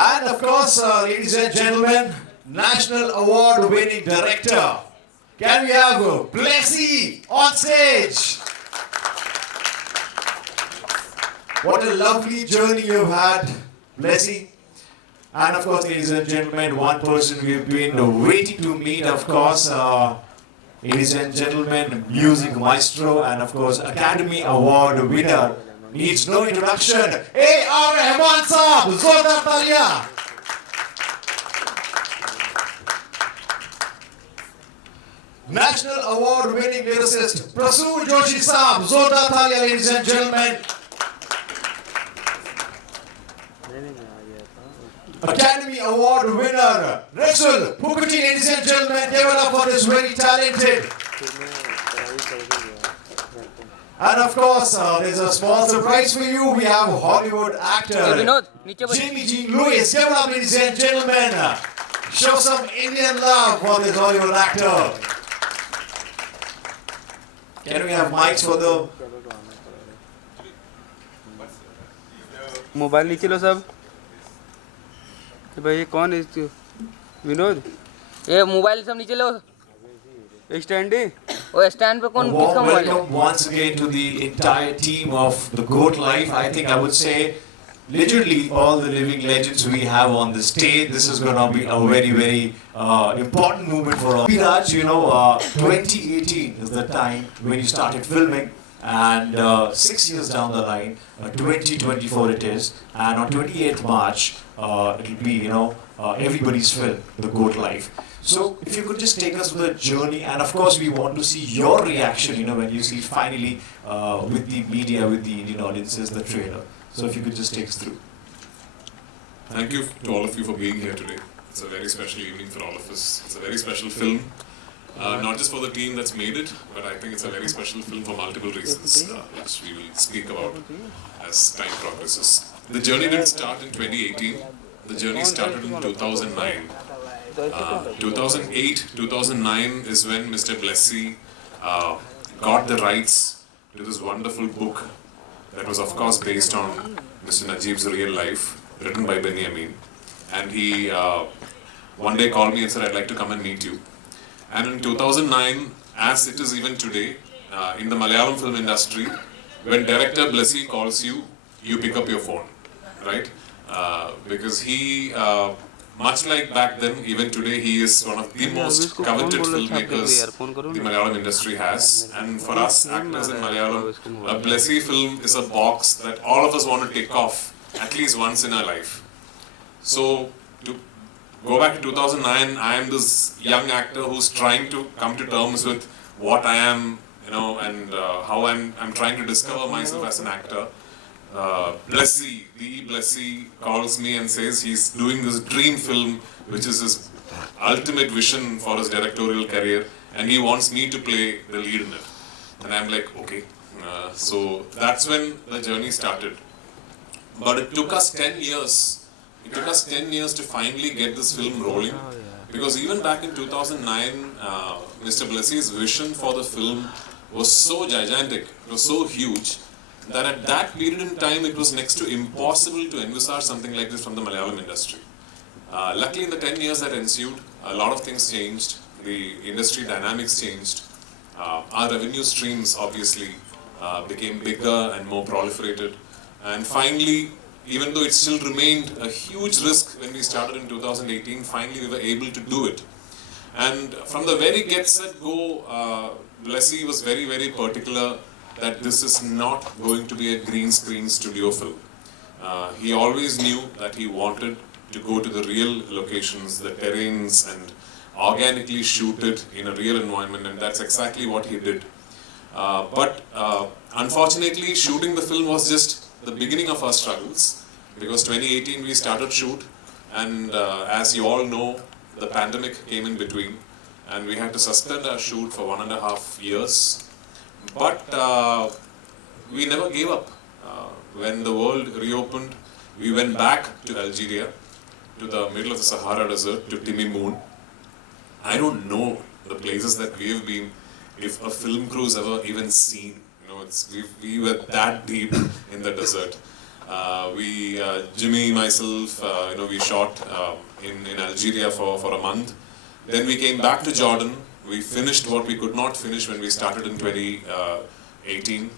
And of course, ladies and gentlemen, National Award winning director. Can we have Blessy on stage? What a lovely journey you've had, Blessy. And of course, ladies and gentlemen, one person we've been waiting to meet, of course, ladies and gentlemen, music maestro and of course, Academy Award winner. Needs no introduction. A.R. Rahman Saab, Zordar Talia. National Award winning lyricist, Prithviraj Joshi Saab, Zordar Talia, ladies and gentlemen. Academy Award winner, Rasul Pukuti, ladies and gentlemen, give it up for this very talented. And of course, there's a small surprise for you. We have Hollywood actor Jimmy Jean Lewis. Give it up, ladies and gentlemen. Show some Indian love for this Hollywood actor. Can we have mics for the mobile नीचे लो सब भाई ये कौन है विनोद ये mobile सब नीचे लो standi वो स्टैंड पे कौन किसका मोबाइल है welcome once again to the entire team of the GOAT Life. I think I would say literally all the living legends we have on the stage. This is going to be a very, very important moment for all. Prithviraj, 2018 is the time when you started filming. And 6 years down the line, 2024 it is, and on 28th March, it will be, everybody's film, The GOAT Life. So, if you could just take us through the journey, and of course, we want to see your reaction, when you see it finally with the media, with the Indian audiences, the trailer. So, if you could just take us through. Thank you to all of you for being here today. It's a very special evening for all of us. It's a very special film. Not just for the team that's made it, but I think it's a very special film for multiple reasons, which we will speak about as time progresses. The journey didn't start in 2018. The journey started in 2009. 2008, 2009 is when Mr. Blessy got the rights to this wonderful book that was, of course, based on Mr. Najib's real life, written by Benjamin. And he one day called me and said, "I'd like to come and meet you." And in 2009, as it is even today, in the Malayalam film industry, when director Blessy calls you, you pick up your phone, right? Because he, much like back then, even today, he is one of the most coveted filmmakers the Malayalam industry has. And for us actors in Malayalam, a Blessy film is a box that all of us want to tick off at least once in our life. So, to go back to 2009, I am this young actor who's trying to come to terms with what I am, and how I'm trying to discover myself as an actor. Blessy, the Blessy calls me and says he's doing this dream film, which is his ultimate vision for his directorial career, and he wants me to play the lead in it. And I'm like, okay. So that's when the journey started. But it took us 10 years. It took us 10 years to finally get this film rolling, because even back in 2009, Mr. Blessy's vision for the film was so gigantic, it was so huge, that at that period in time, it was next to impossible to envisage something like this from the Malayalam industry. Luckily, in the 10 years that ensued, a lot of things changed, the industry dynamics changed, our revenue streams obviously became bigger and more proliferated, and finally, even though it still remained a huge risk when we started in 2018, finally we were able to do it. And from the very get-set-go, Blessy was very, very particular that this is not going to be a green screen studio film. He always knew that he wanted to go to the real locations, the terrains, and organically shoot it in a real environment, and that's exactly what he did. But unfortunately, shooting the film was just the beginning of our struggles, because 2018 we started shoot, and as you all know, the pandemic came in between, and we had to suspend our shoot for 1.5 years. But we never gave up. When the world reopened, we went back to Algeria, to the middle of the Sahara Desert, to Timi Moon. I don't know the places that we have been, if a film crew's ever even seen. We were that deep in the desert. Jimmy, myself, we shot in Algeria for a month. Then we came back to Jordan. We finished what we could not finish when we started in 2018.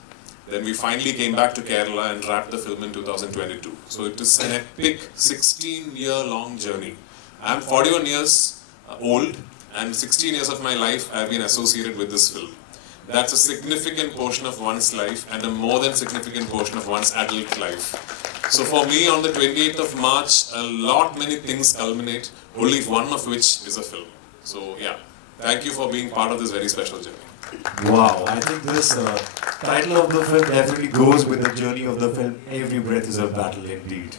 Then we finally came back to Kerala and wrapped the film in 2022. So it is an epic 16-year-long journey. I'm 41 years old, and 16 years of my life I've been associated with this film. That's a significant portion of one's life and a more than significant portion of one's adult life. So for me, on the 28th of March, many things culminate, only one of which is a film. So yeah, thank you for being part of this very special journey. Wow, I think this title of the film definitely goes with the journey of the film. Every breath is a battle indeed.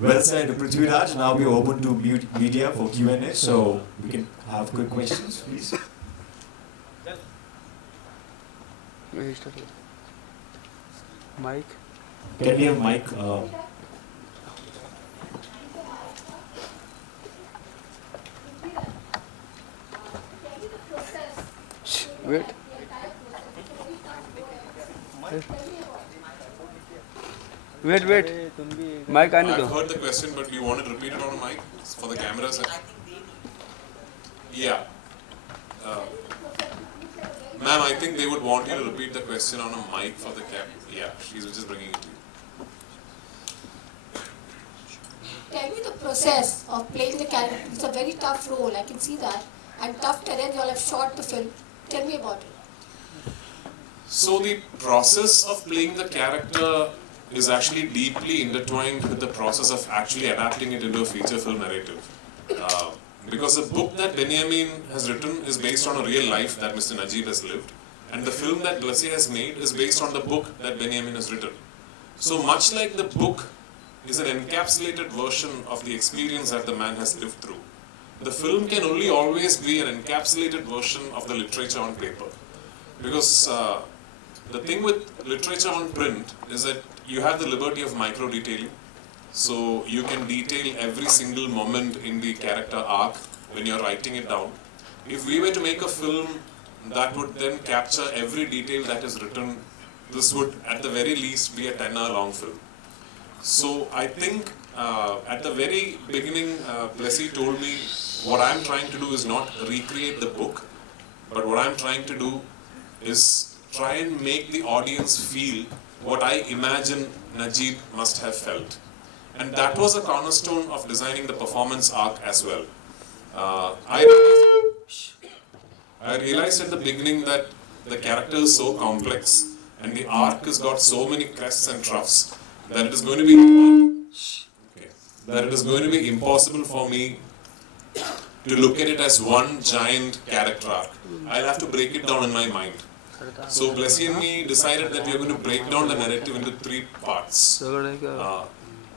Well said, Prithviraj. Now we are open to media for Q&A, so we can have quick questions, please. Mike. Can we have mic? Wait. Wait. Mike, I I've heard the question, but you want to repeat it on a mic for the cameras? Yeah. Ma'am, I think they would want you to repeat the question on a mic for the cam. Yeah, she's just bringing it to you. Tell me the process of playing the character. It's a very tough role, I can see that. And tough terrain, you all have shot the film. Tell me about it. So the process of playing the character is actually deeply intertwined with the process of actually adapting it into a feature film narrative. Because the book that Benjamin has written is based on a real life that Mr. Najib has lived, and the film that Blessy has made is based on the book that Benjamin has written. So much like the book is an encapsulated version of the experience that the man has lived through, the film can only always be an encapsulated version of the literature on paper. Because the thing with literature on print is that you have the liberty of micro-detailing. So you can detail every single moment in the character arc when you're writing it down. If we were to make a film that would then capture every detail that is written, this would at the very least be a 10-hour long film. So I think at the very beginning, Blessy told me what I'm trying to do is not recreate the book, but what I'm trying to do is try and make the audience feel what I imagine Najib must have felt. And that was a cornerstone of designing the performance arc as well. I realized at the beginning that the character is so complex and the arc has got so many crests and troughs that it is going to be impossible for me to look at it as one giant character arc. I'll have to break it down in my mind. So Blessy and me decided that we are going to break down the narrative into 3 parts.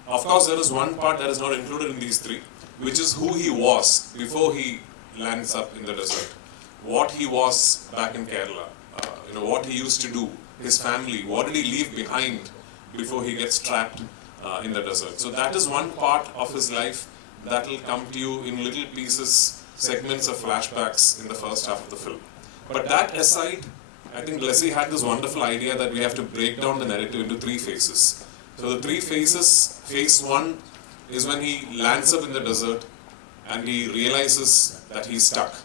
Of course, there is one part that is not included in these 3, which is who he was before he lands up in the desert. What he was back in Kerala, what he used to do, his family, what did he leave behind before he gets trapped in the desert. So that is one part of his life that will come to you in little pieces, segments of flashbacks in the first half of the film. But that aside, I think Blessy had this wonderful idea that we have to break down the narrative into 3 phases. So the 3 phases, phase 1 is when he lands up in the desert and he realizes that he's stuck.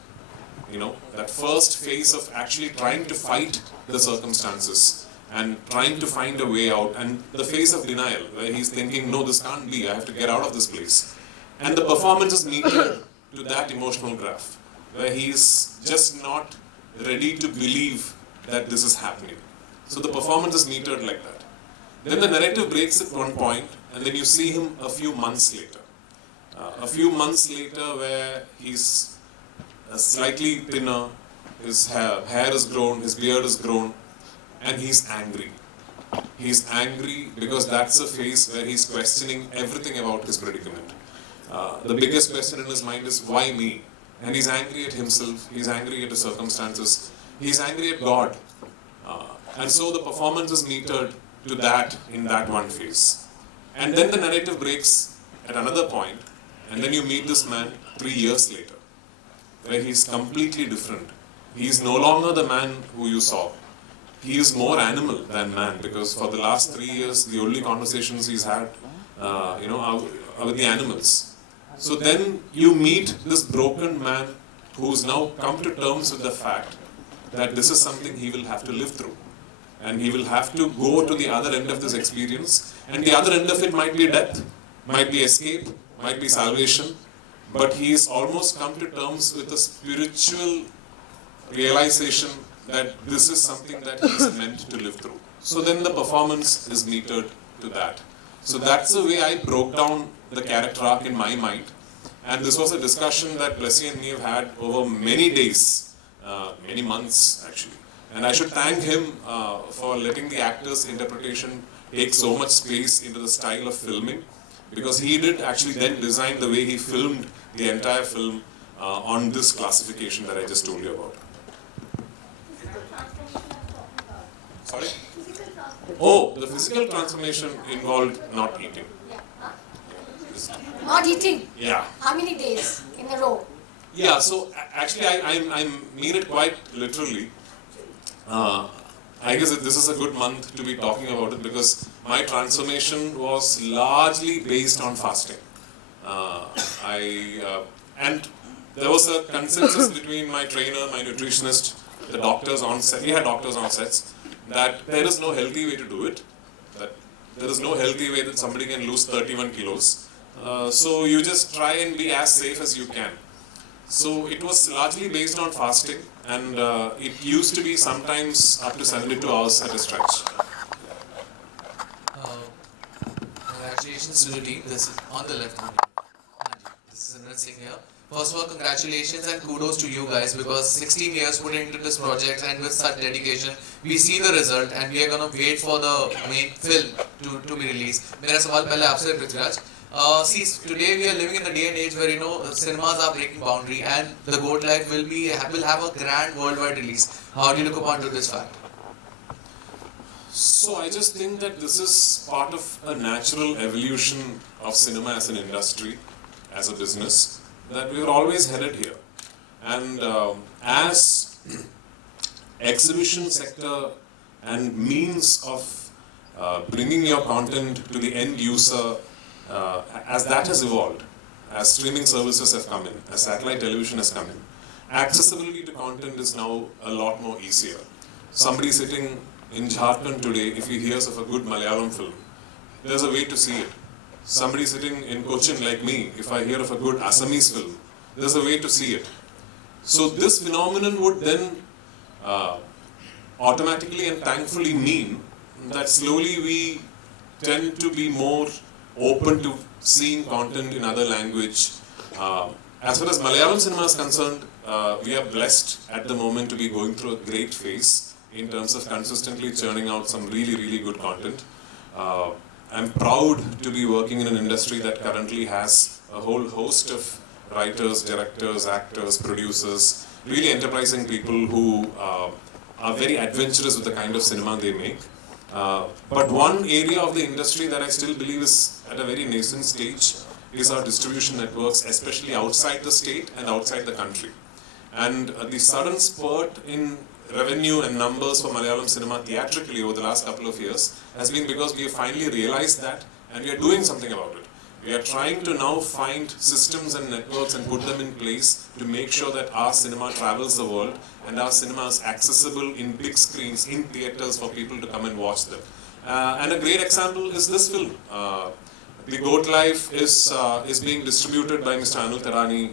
That first phase of actually trying to fight the circumstances and trying to find a way out, and the phase of denial where he's thinking, no, this can't be, I have to get out of this place. And the performance is metered to that emotional graph where he's just not ready to believe that this is happening. So the performance is metered like that. Then the narrative breaks at one point, and then you see him a few months later. Where he's slightly thinner, his hair is grown, his beard is grown, and he's angry. He's angry because that's a phase where he's questioning everything about his predicament. The biggest question in his mind is, why me? And he's angry at himself, he's angry at the circumstances, he's angry at God. And so the performance is metered to that in that one phase. And then the narrative breaks at another point, and then you meet this man 3 years later, where he's completely different. He's no longer the man who you saw. he is more animal than man, because for the last 3 years, the only conversations he's had, are with the animals. So then you meet this broken man who's now come to terms with the fact that this is something he will have to live through. And he will have to go to the other end of this experience. And the other end of it might be death, might be escape, might be salvation. But he's almost come to terms with a spiritual realization that this is something that he's meant to live through. So then the performance is metered to that. So that's the way I broke down the character arc in my mind. And this was a discussion that Blessy and me have had over many days, many months actually. And I should thank him for letting the actor's interpretation take so much space into the style of filming, because he did actually then design the way he filmed the entire film on this classification that I just told you about. Sorry? Oh, the physical transformation involved not eating. Not eating? Yeah. How many days in a row? Yeah, so actually I mean it quite literally. I guess this is a good month to be talking about it, because my transformation was largely based on fasting. And there was a consensus between my trainer, my nutritionist, the doctors on set. We had doctors on sets, that there is no healthy way to do it. That there is no healthy way that somebody can lose 31 kilos. So you just try and be as safe as you can. So it was largely based on fasting, and it used to be sometimes up to 72 hours at a stretch. Congratulations to the team. This is on the left hand. This is Simran Singh here. First of all, congratulations and kudos to you guys, because 16 years put into this project and with such dedication, we see the result and we are going to wait for the main film to be released. मेरा सवाल पहले आपसे Prithviraj. See, today we are living in a day and age where cinemas are breaking boundary, and the Goat Life will have a grand worldwide release. How do you look upon to this fact? So I just think that this is part of a natural evolution of cinema as an industry, as a business, that we were always headed here. And as exhibition sector and means of bringing your content to the end user, as that has evolved, as streaming services have come in, as satellite television has come in, accessibility to content is now a lot more easier. Somebody sitting in Jharkhand today, if he hears of a good Malayalam film, there's a way to see it. Somebody sitting in Cochin like me, if I hear of a good Assamese film, there's a way to see it. So this phenomenon would then automatically and thankfully mean that slowly we tend to be more open to seeing content in other language. As far as Malayalam cinema is concerned, we are blessed at the moment to be going through a great phase in terms of consistently churning out some really, really good content. I'm proud to be working in an industry that currently has a whole host of writers, directors, actors, producers, really enterprising people who are very adventurous with the kind of cinema they make. But one area of the industry that I still believe is at a very nascent stage is our distribution networks, especially outside the state and outside the country. And the sudden spurt in revenue and numbers for Malayalam cinema theatrically over the last couple of years has been because we have finally realized that, and we are doing something about it. We are trying to now find systems and networks and put them in place to make sure that our cinema travels the world and our cinema is accessible in big screens, in theatres for people to come and watch them. And a great example is this film. The Goat Life is being distributed by Mr. Anu Terani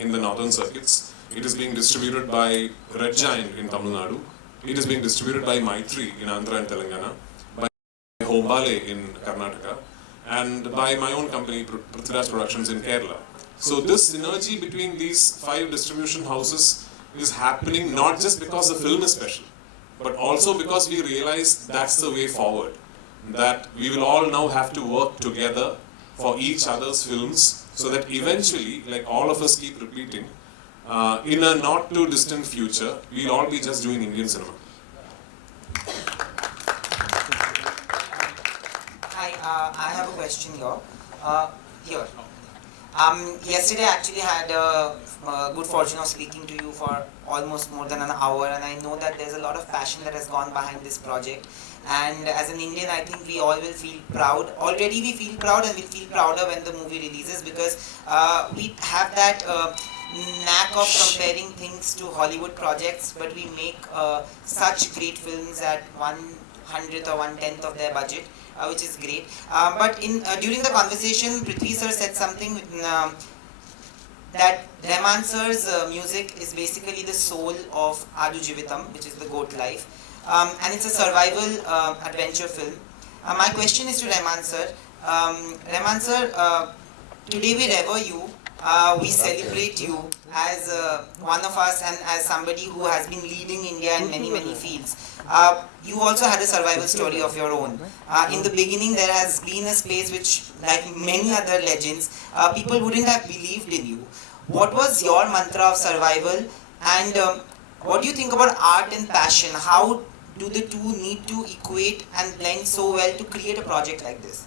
in the northern circuits. It is being distributed by Red Giant in Tamil Nadu. It is being distributed by Maitri in Andhra and Telangana, by Hombale in Karnataka, and by my own company, Prithviraj Productions in Kerala. So this synergy between these 5 distribution houses is happening not just because the film is special, but also because we realize that's the way forward. That we will all now have to work together for each other's films, so that eventually, like all of us keep repeating, in a not too distant future, we'll all be just doing Indian cinema. Hi, I have a question here. Yesterday I actually had good fortune of speaking to you for almost more than an hour, and I know that there's a lot of passion that has gone behind this project. And as an Indian, I think we all will feel proud. Already we feel proud, and we'll feel prouder when the movie releases, because we have that knack of comparing things to Hollywood projects, but we make such great films at 1/100th or 1/10th of their budget. Which is great. But during the conversation, Prithvi sir said something that Rahman sir's music is basically the soul of Aadujeevitham, which is the goat life. And it's a survival adventure film. My question is to Rahman sir. Rahman sir, today we revere you. We celebrate you as one of us and as somebody who has been leading India in many, many fields. You also had a survival story of your own. In the beginning, there has been a space which, like many other legends, people wouldn't have believed in you. What was your mantra of survival, and what do you think about art and passion? How do the two need to equate and blend so well to create a project like this?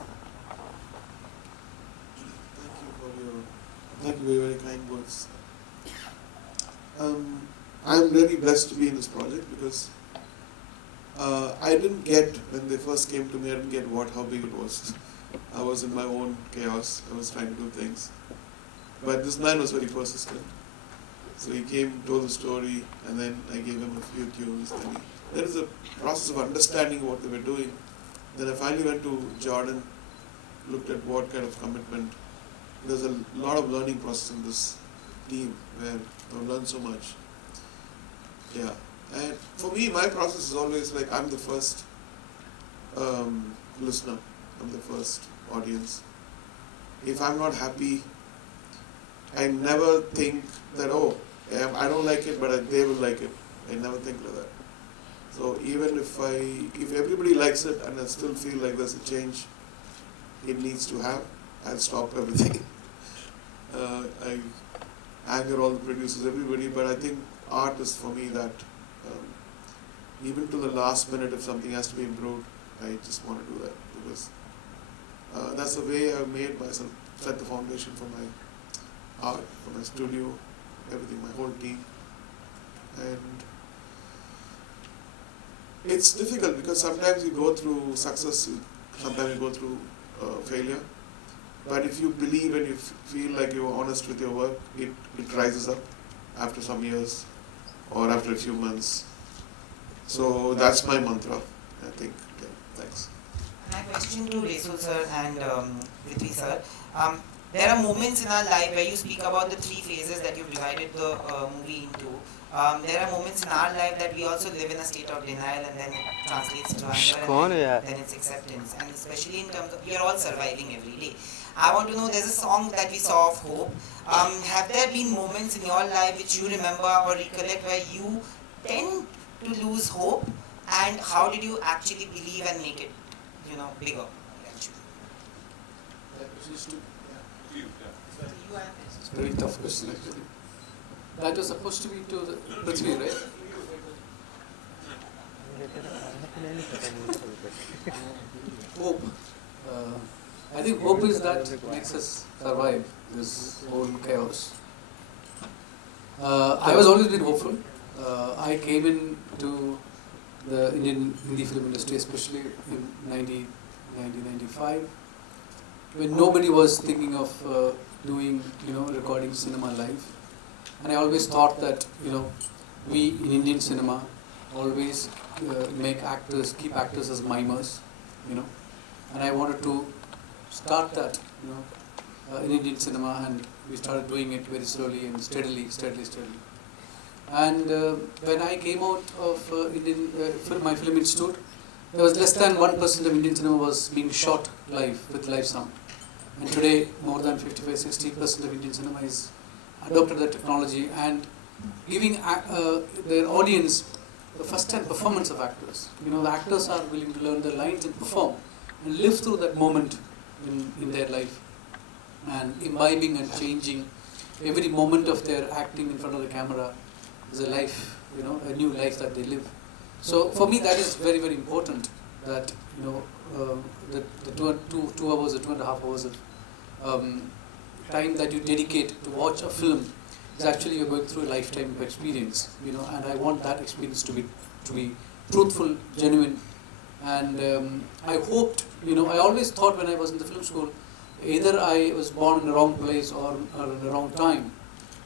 Thank you for your very, very kind words. I'm really blessed to be in this project because I didn't get, when they first came to me, I didn't get how big it was. I was in my own chaos. I was trying to do things. But this man was very persistent. So he came, told the story, and then I gave him a few tunes. There is a process of understanding what they were doing. Then I finally went to Jordan, looked at what kind of commitment. There's a lot of learning process in this team where I've learned so much. Yeah. And for me, my process is always like I'm the first listener. I'm the first audience. If I'm not happy, I never think that, oh, I don't like it, but they will like it. I never think like that. So even if everybody likes it and I still feel like there's a change it needs to have, I'll stop everything. I anger all the producers, everybody, but I think art is for me that even to the last minute, if something has to be improved, I just want to do that because that's the way I've made myself, set the foundation for my art, for my studio, everything, my whole team. And it's difficult because sometimes you go through success, sometimes you go through failure. But if you believe and you feel like you're honest with your work, it rises up after some years or after a few months. So that's my mantra, I think. Yeah, thanks. My question to Resul sir and Prithvi sir. There are moments in our life where you speak about the three phases that you've divided the movie into. There are moments in our life that we also live in a state of denial, and then it translates to anger, and then it's acceptance. And especially in terms of, we are all surviving every day. I want to know, there's a song that we saw of hope. Have there been moments in your life which you remember or recollect where you tend to lose hope, and how did you actually believe and make it, bigger eventually? It's a very tough question actually. That was supposed to be to the Prithvi, right? Hope. I think hope is that makes us survive this whole chaos. I was always been hopeful. I came into the Indian Hindi film industry, especially in 1995, when nobody was thinking of doing, recording cinema live. And I always thought that, we in Indian cinema always keep actors as mimers, and I wanted to start that, in Indian cinema, and we started doing it very slowly and steadily. And when I came out of my film institute, there was less than 1% of Indian cinema was being shot live with live sound. And today, more than 55-60% of Indian cinema is adopted the technology and giving their audience the first-time performance of actors. The actors are willing to learn the lines and perform and live through that moment in their life, and imbibing and changing every moment of their acting in front of the camera is a life, a new life that they live. So for me, that is very, very important. That the 2 hours or 2.5 hours of time that you dedicate to watch a film is actually you're going through a lifetime of experience, you know, and I want that experience to be truthful, genuine, and I hoped, you know, I always thought when I was in the film school, either I was born in the wrong place or in the wrong time,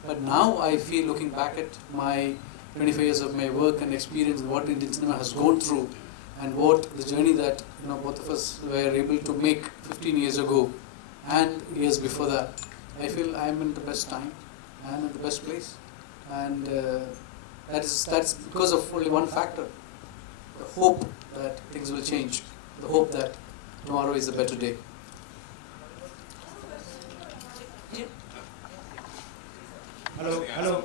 but now I feel, looking back at my 25 years of my work and experience and what Indian cinema has gone through, and what the journey that, you know, both of us were able to make 15 years ago and years before that, I feel I am in the best time, I am in the best place, and that's because of only one factor: the hope that things will change, the hope that tomorrow is a better day. Hello, hello,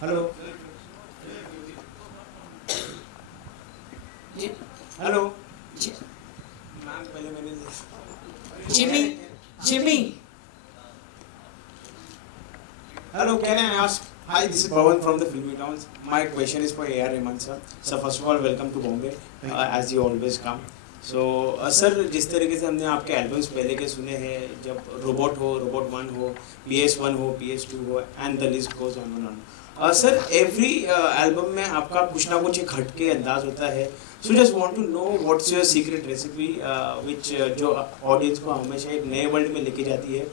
hello. Hello. Jimmy. Hello, can I ask? Hi, this is Pawan from the Filmy Towns. My question is for A.R. Rahman sir. So first of all, welcome to Bombay, as you always come. So sir, जिस तरीके से हमने आपके albums पहले के सुने हैं, जब रोबोट 1 हो, PS1 हो, PS2 हो, and the list goes on and on. Sir, every album में आपका कुछ ना कुछ एक हटके अंदाज होता है. So just want to know what's your secret recipe, which जो audience को हमेशा एक नए world में लेके जाती है.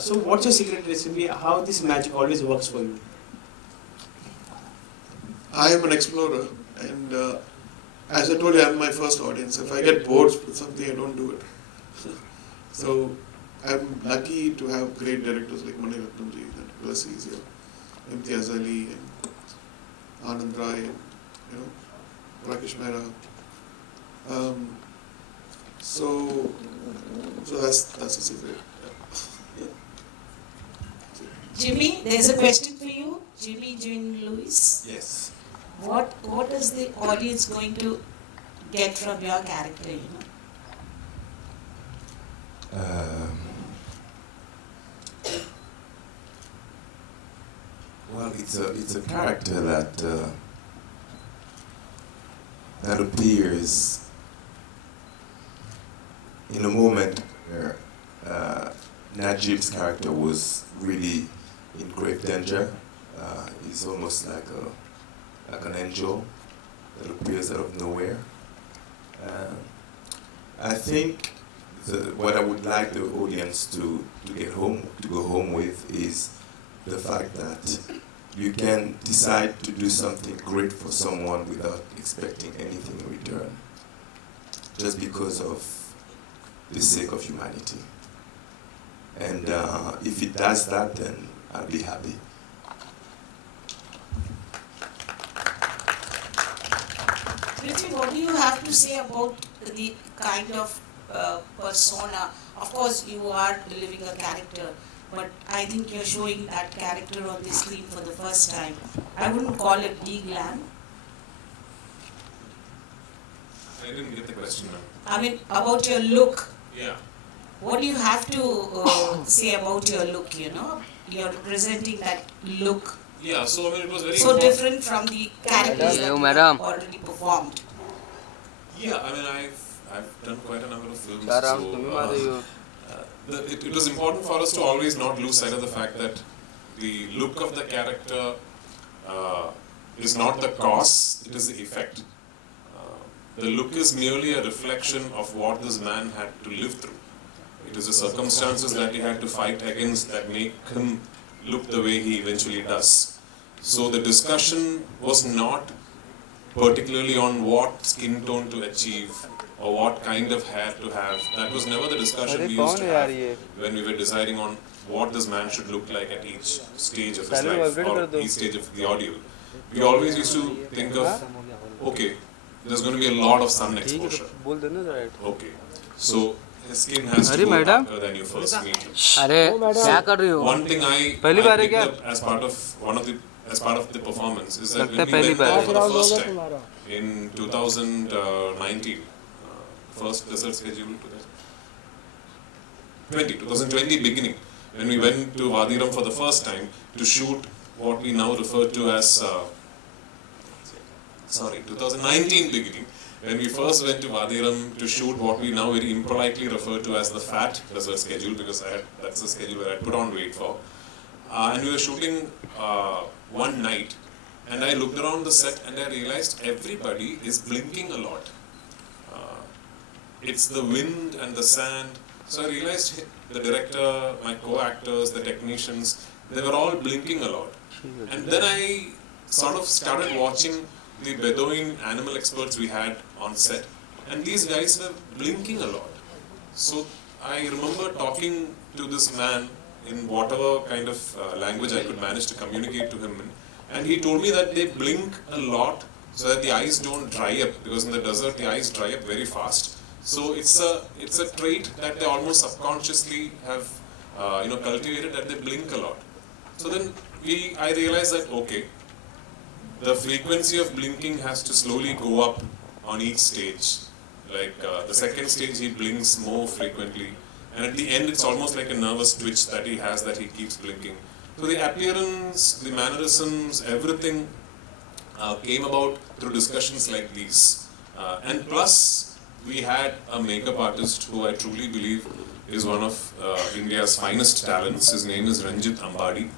So what's your secret recipe? How this magic always works for you? I am an explorer, and as I told you, I am my first audience. If I get bored with something, I don't do it. So I'm lucky to have great directors like Mani Ratnamji and Blessy is here, Imtiaz Ali and Anand Rai, and you know, Rakesh Mehra. So that's the secret. Jimmy, there's a question for you. Jimmy Jean Lewis. Yes. What is the audience going to get from your character, you know? Well, it's a character that appears in a moment where Najib's character was really in grave danger. He's almost like an angel that appears out of nowhere. I think what I would like the audience to go home with is the fact that you can decide to do something great for someone without expecting anything in return, just because of the sake of humanity. And if it does that, then I'll be happy. Prithvi, what do you have to say about the kind of persona? Of course, you are living a character, but I think you're showing that character on the screen for the first time. I wouldn't call it de-glam. I didn't get the question now. I mean, about your look. Yeah. What do you have to say about your look, you know? You're representing that look. Yeah, so I mean, it was very so different from the characters that you have already performed. Yeah, I mean, I've done quite a number of films. So, it was important for us to always not lose sight of the fact that the look of the character is not the cause, it is the effect. The look is merely a reflection of what this man had to live through. It is the circumstances that he had to fight against that make him look the way he eventually does. So the discussion was not particularly on what skin tone to achieve or what kind of hair to have. That was never the discussion we used to have when we were deciding on what this man should look like at each stage of his life or each stage of the audio. We always used to think of, okay, there's going to be a lot of sun exposure. Okay, so his skin has to go darker than you first meet him. One thing I picked up as part of the performance is that when we went there for the first time in 2019, first result schedule to 2020 beginning, when we went to Vadiram for the first time to shoot what we now refer to as 2019 beginning, when we first went to Vadiram to shoot what we now very impolitely refer to as the fat desert schedule, because that's the schedule where I put on weight for. And we were shooting one night, and I looked around the set and I realized everybody is blinking a lot. It's the wind and the sand. So I realized the director, my co-actors, the technicians, they were all blinking a lot. And then I sort of started watching the Bedouin animal experts we had on set, and these guys were blinking a lot. So I remember talking to this man in whatever kind of language I could manage to communicate to him in, and he told me that they blink a lot so that the eyes don't dry up, because in the desert the eyes dry up very fast. So it's a trait that they almost subconsciously have cultivated, that they blink a lot. So then I realized that okay, the frequency of blinking has to slowly go up on each stage. Like the second stage he blinks more frequently, and at the end it's almost like a nervous twitch that he has, that he keeps blinking. So the appearance, the mannerisms, everything came about through discussions like these. And plus we had a makeup artist who I truly believe is one of India's finest talents. His name is Ranjit Ambadi.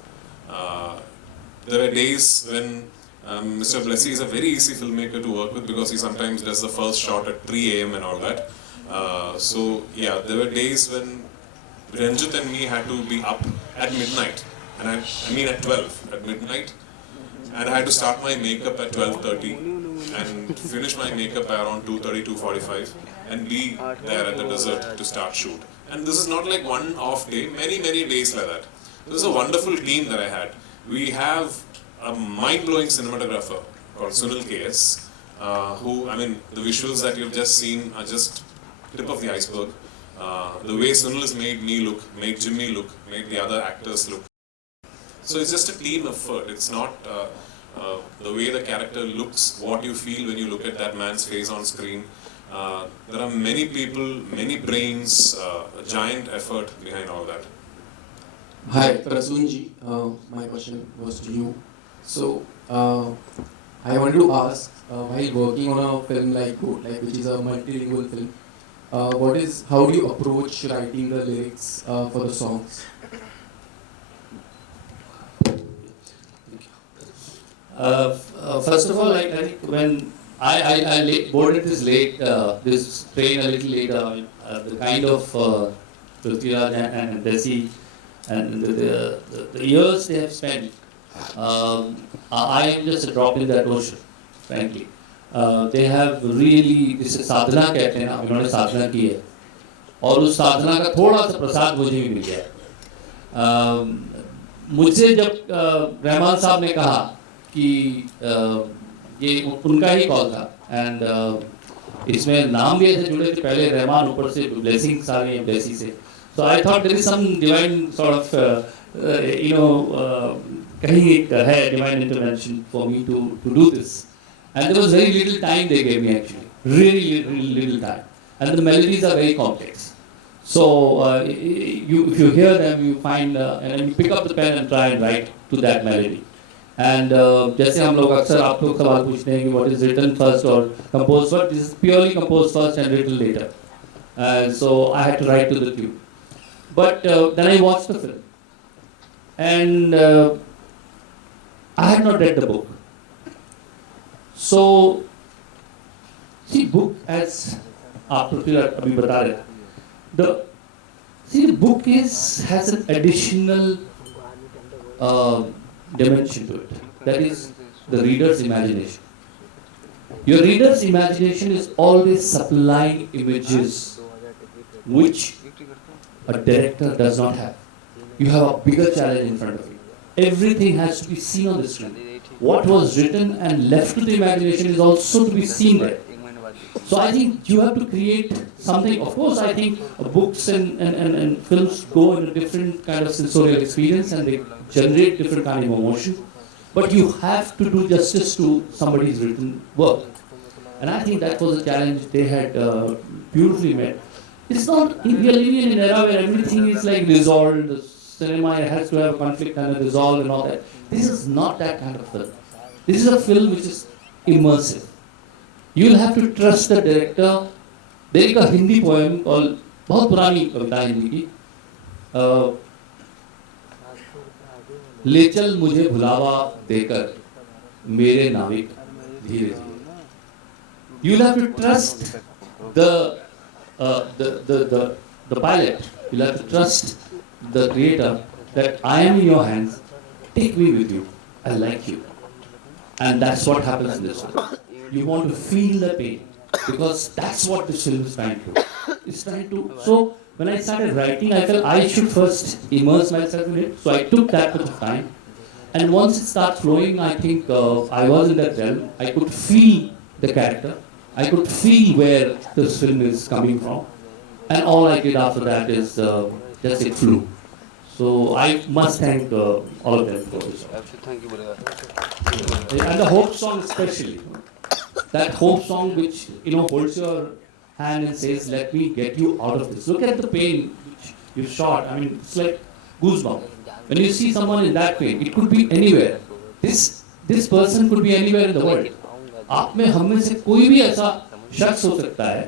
There were days when Mr. Blessy is a very easy filmmaker to work with, because he sometimes does the first shot at 3 AM and all that. So yeah, there were days when Ranjit and me had to be up at midnight, and I mean at 12 at midnight, and I had to start my makeup at 12:30 and finish my makeup by around 2:30, 2:45, and be there at the desert to start shoot. And this is not like one off day, many days like that. This is a wonderful team that I had. We have a mind-blowing cinematographer called Sunil KS, who, I mean, the visuals that you've just seen are just tip of the iceberg. The way Sunil has made me look, made Jimmy look, made the other actors look. So it's just a team effort. It's not the way the character looks, what you feel when you look at that man's face on screen. There are many people, many brains, a giant effort behind all that. Hi, Prasunji. My question was to you. So, I wanted to ask, while working on a film like Goat, which is a multilingual film, how do you approach writing the lyrics for the songs? First of all, I think when I boarded this this train a little later, the kind of Prithviraj and Blessy and the years they have spent, I am just a drop in that ocean, frankly. They have really, this साधना कहते हैं ना, उन्होंने साधना की है, और उस साधना का थोड़ा सा प्रसाद मुझे भी मिल गया। मुझसे जब रहमान साहब ने कहा कि ये उनका ही कॉल था, एंड इसमें नाम भी ऐसे जुड़े थे, पहले रहमान, ऊपर से ब्लेसिंग्स आ गई हैं ब्लेसी से, so I thought there is some divine sort of कहीं एक है divine intervention for me to do this, and there was very little time they gave me actually, really little time, and the melodies are very complex. So if you hear them, you find and then you pick up the pen and try and write to that melody. And जैसे हम लोग अक्सर आप लोग सवाल पूछते हैं कि what is written first or composed first, this is purely composed first and written later. So I had to write to the tune. But then I watched the film, and I had not read the book. So, see, book as अभी बता रहे थे, the book has an additional dimension to it. That is the reader's imagination. Your reader's imagination is always supplying images which a director does not have. You have a bigger challenge in front of you. Everything has to be seen on the screen. What was written and left to the imagination is also to be seen there. So I think you have to create something. Of course, I think books and films go in a different kind of sensorial experience and they generate different kind of emotion. But you have to do justice to somebody's written work. And I think that was a challenge they had beautifully met. It's not, we are living in an era where everything is like resolved. The cinema has to have a conflict and a resolve and all that. This is not that kind of film. This is a film which is immersive. you'll have to trust the director. There is a Hindi poem called, बहुत पुरानी कविता हिंदी की, ले चल मुझे भुलावा देकर मेरे नाविक धीरे धीरे. You'll have to trust the pilot. You'll have to trust the creator that I am in your hands. Take me with you. I like you. And that's what happens in this film. You want to feel the pain because that's what this film is trying to do. It's trying to. So when I started writing, I felt I should first immerse myself in it. So I took that much of time. And once it starts flowing, I think I was in that realm. I could feel the character. I could feel where this film is coming from. And all I did after that is just it flew. So I must thank all of them for this. Thank you, brother. And the hope song especially. That hope song which, holds your hand and says, let me get you out of this. Look at the pain which you shot. I mean, it's like goosebumps. When you see someone in that pain, it could be anywhere. This person could be anywhere in the world. आप में हम में से कोई भी ऐसा शख्स हो सकता है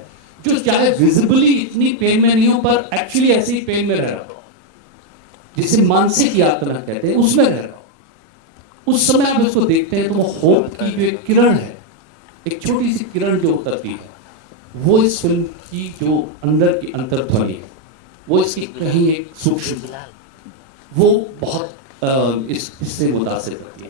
जो चाहे विजिबली इतनी पेन में नहीं हो पर एक्चुअली ऐसे ही पेन में रह रहा हो, जिसे मानसिक यातना कहते हैं, उसमें रह रहा हो. उस समय आप उसको देखते हैं तो वो होप की जो एक किरण है, एक छोटी सी किरण जो उतरती है, वो इस फिल्म की जो अंदर की अंतर्ध्वनि है, वो इसकी कहीं एक सूक्ष्म, वो बहुत इससे मुतासिर करती है.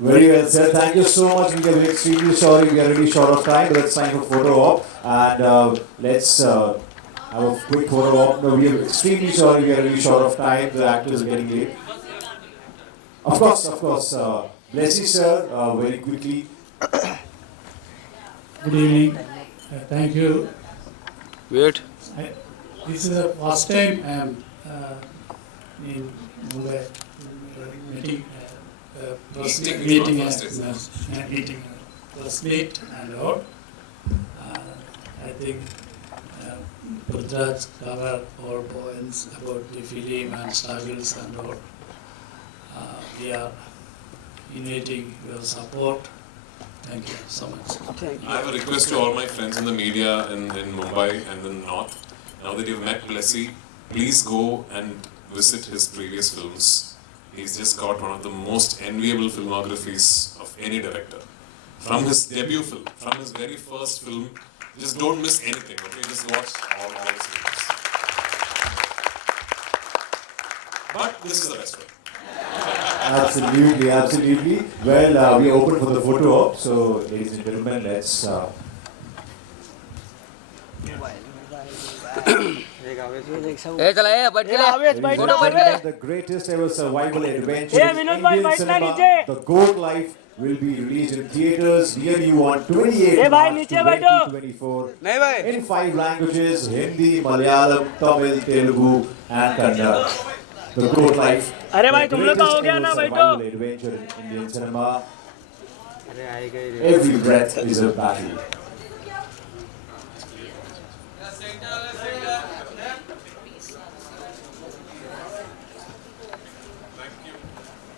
Very well said. Thank you so much. We are extremely sorry. We are really short of time, but it's time for photo op. And let's have a quick photo op. No, we are extremely sorry. We are really short of time. The actors are getting late. Of course. Blessy sir, very quickly. Good evening. Thank you. Wait. This is the first time I am in Mumbai meeting. Meeting press meet and all. I think Prithviraj covered all points about the film and struggles and all. We are needing your support. Thank you so much. I have a request to all my friends in the media in Mumbai and in the North. Now that you've met Blessy, please go and visit his previous films. He's just got one of the most enviable filmographies of any director. From his debut film, from his very first film, just don't miss anything, okay? Just watch all his films. But this is the best way. Absolutely. Well, we are open for the photo op. So, ladies and gentlemen, let's... The greatest ever survival adventure in Indian cinema, The Goat Life, will be released in theaters near you on 28 March 2024 in 5 languages: Hindi, Malayalam, Tamil, Telugu and Kannada. The Goat Life, the greatest ever survival adventure in Indian cinema. Every breath is a battle.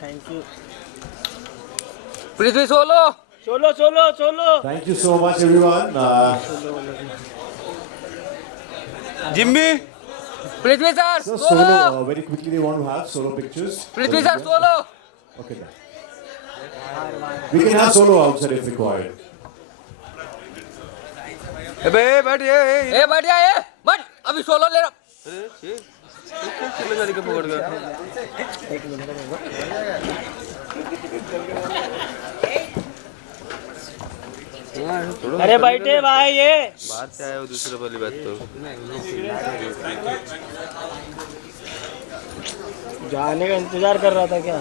Thank you. Prithvi solo. Thank you so much, everyone. Jimmy. Prithvi sir, So solo, very quickly they want to have solo pictures. Prithvi sir, solo. Okay, then. We can have solo outside if required. बैठ अभी solo ले रहा. अरे बैठे भाई ये बात क्या है वो दूसरे वाली बात तो जाने का इंतजार कर रहा था क्या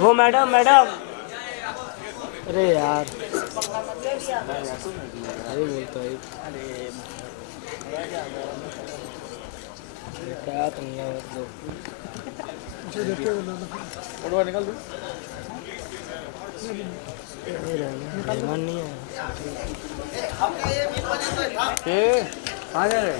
वो मैडम अरे यार अरे बोलता है क्या तुम लोग निकाल दो मेहमान नहीं है कहाँ जा रहे